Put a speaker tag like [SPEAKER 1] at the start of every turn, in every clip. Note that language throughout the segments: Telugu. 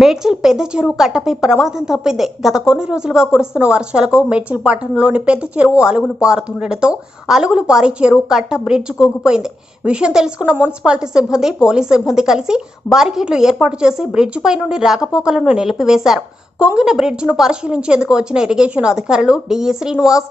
[SPEAKER 1] మేడ్చల్ పెద్ద చెరువు కట్టపై ప్రమాదం తప్పింది గత కొన్ని రోజులుగా కురుస్తున్న వర్షాలకు మేడ్చల్ పట్టణంలోని పెద్ద చెరువు అలుగులు పారుతుండటంతో అలుగులు పారే చెరువు కట్ట బ్రిడ్జ్ కుంగిపోయింది విషయం తెలుసుకున్న మున్సిపాలిటీ సిబ్బంది పోలీస్ సిబ్బంది కలిసి బారికేడ్లు ఏర్పాటు చేసి బ్రిడ్జిపై నుండి రాకపోకలను నిలిపివేశారు కుంగిన బ్రిడ్జ్ను పరిశీలించేందుకు వచ్చిన ఇరిగేషన్ అధికారులు డిఈ శ్రీనివాస్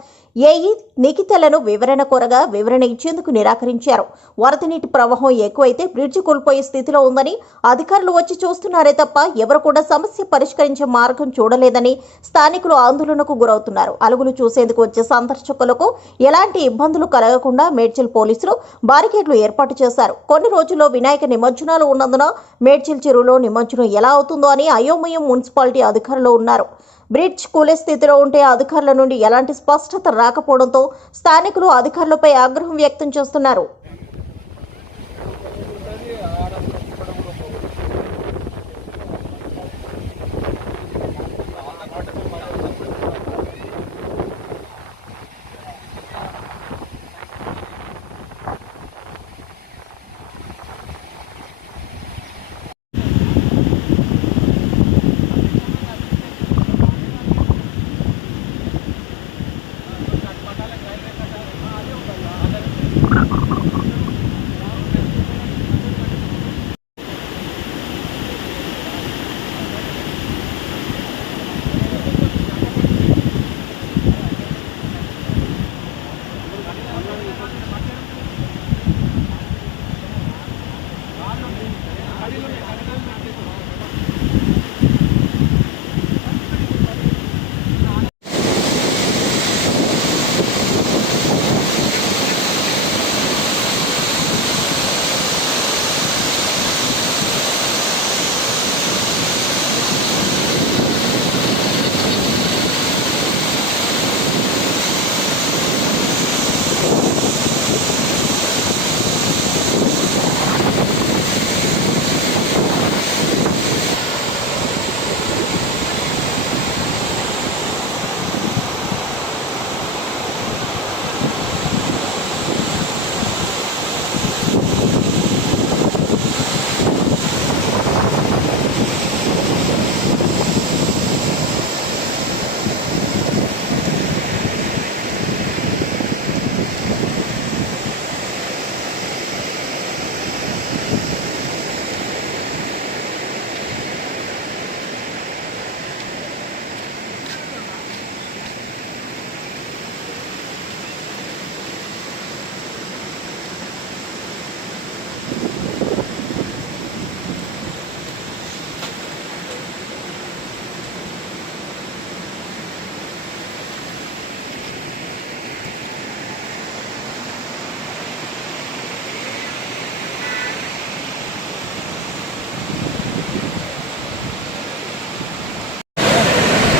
[SPEAKER 1] ఏఈ నిఖితలను వివరణ కోరగా వివరణ ఇచ్చేందుకు నిరాకరించారు వరద నీటి ప్రవాహం ఎక్కువైతే బ్రిడ్జి కోల్పోయే స్థితిలో ఉందని అధికారులు వచ్చి చూస్తున్నారే తప్ప ఎవరు కూడా సమస్య పరిష్కరించే మార్గం చూడలేదని స్థానికులు ఆందోళనకు గురవుతున్నారు అలుగులు చూసేందుకు వచ్చే సందర్శకులకు ఎలాంటి ఇబ్బందులు కలగకుండా మేడ్చల్ పోలీసులు బారికేడ్లు ఏర్పాటు చేశారు కొన్ని రోజుల్లో వినాయక నిమజ్జనాలు ఉన్నందున మేడ్చల్ చెరువులో నిమజ్జనం ఎలా అవుతుందో అని అయోమయం మున్సిపాలిటీ అధికారులు ఉన్నారు బ్రిడ్జ్ కూలే స్థితిలో ఉంటే అధికారుల నుండి ఎలాంటి స్పష్టత రాకపోవడంతో స్థానికులు అధికారులపై ఆగ్రహం వ్యక్తం చేస్తున్నారు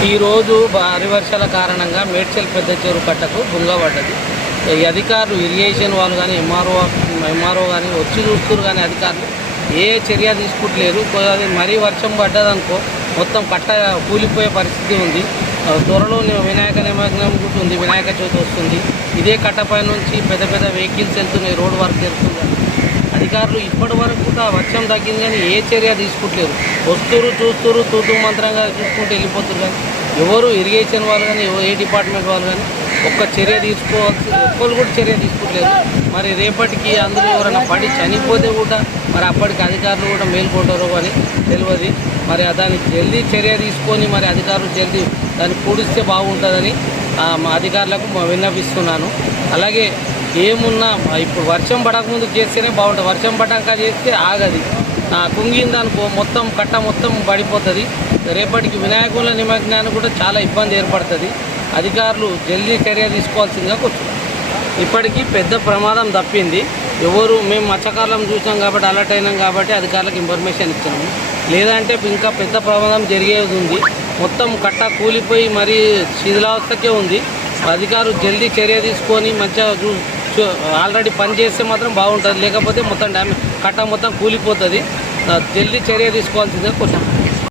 [SPEAKER 2] ఈరోజు భారీ వర్షాల కారణంగా మేడ్చల్ పెద్ద చెరువు కట్టకు పడ్డది ఈ అధికారులు ఇరిగేషన్ వాళ్ళు కానీ ఎంఆర్ఓ ఎంఆర్ఓ కానీ వచ్చి చూస్తున్నారు కానీ అధికారులు ఏ చర్య తీసుకుంటలేరు మరీ వర్షం పడ్డదనుకో మొత్తం కట్ట కూలిపోయే పరిస్థితి ఉంది త్వరలో వినాయక నిమగ్నం కూడా ఉంది వినాయక చవితి వస్తుంది ఇదే కట్టపై నుంచి పెద్ద పెద్ద వెహికల్స్ వెళ్తున్నాయి రోడ్ వర్క్ వెళ్తుంది అధికారులు ఇప్పటి వరకు కూడా వర్షం తగ్గింది కానీ ఏ చర్య తీసుకుంటలేరు వస్తురు చూస్తురు తూతు మంత్రంగా చూసుకుంటూ వెళ్ళిపోతున్నారు కానీ ఎవరు ఇరిగేషన్ వాళ్ళు కానీ ఏ డిపార్ట్మెంట్ వాళ్ళు కానీ ఒక్క చర్య తీసుకోవాల్సి ఒక్కరు కూడా చర్య తీసుకోవట్లేదు మరి రేపటికి అందరూ ఎవరైనా పడి చనిపోతే కూడా మరి అప్పటికి అధికారులు కూడా మేల్కొంటారు అని తెలియదు మరి దాన్ని జల్దీ చర్య తీసుకొని మరి అధికారులు జల్దీ దాన్ని పూడిస్తే బాగుంటుందని మా అధికారులకు విన్నపిస్తున్నాను అలాగే ఏమున్నా ఇప్పుడు వర్షం పడకముందు చేస్తేనే బాగుంటుంది వర్షం పడ్డాక చేస్తే ఆగది కుంగిందనుకో మొత్తం కట్ట మొత్తం పడిపోతుంది రేపటికి వినాయకుల నిమగ్నాన్ని కూడా చాలా ఇబ్బంది ఏర్పడుతుంది అధికారులు జల్దీ చర్య తీసుకోవాల్సిందిగా కూర్చున్నారు ఇప్పటికీ పెద్ద ప్రమాదం తప్పింది ఎవరు మేము మత్స్యకాలం చూసాం కాబట్టి అలర్ట్ అయినాం కాబట్టి అధికారులకు ఇన్ఫర్మేషన్ ఇచ్చినాము లేదంటే ఇంకా పెద్ద ప్రమాదం జరిగేది ఉంది మొత్తం కట్ట కూలిపోయి మరీ శిథిలావస్థకే ఉంది అధికారులు జల్దీ చర్య తీసుకొని మంచిగా చూ ఆల్రెడీ పని చేస్తే మాత్రం బాగుంటుంది లేకపోతే మొత్తం డ్యామేజ్ కట్ట మొత్తం కూలిపోతుంది జల్దీ చర్య తీసుకోవాల్సిందే కొంచెం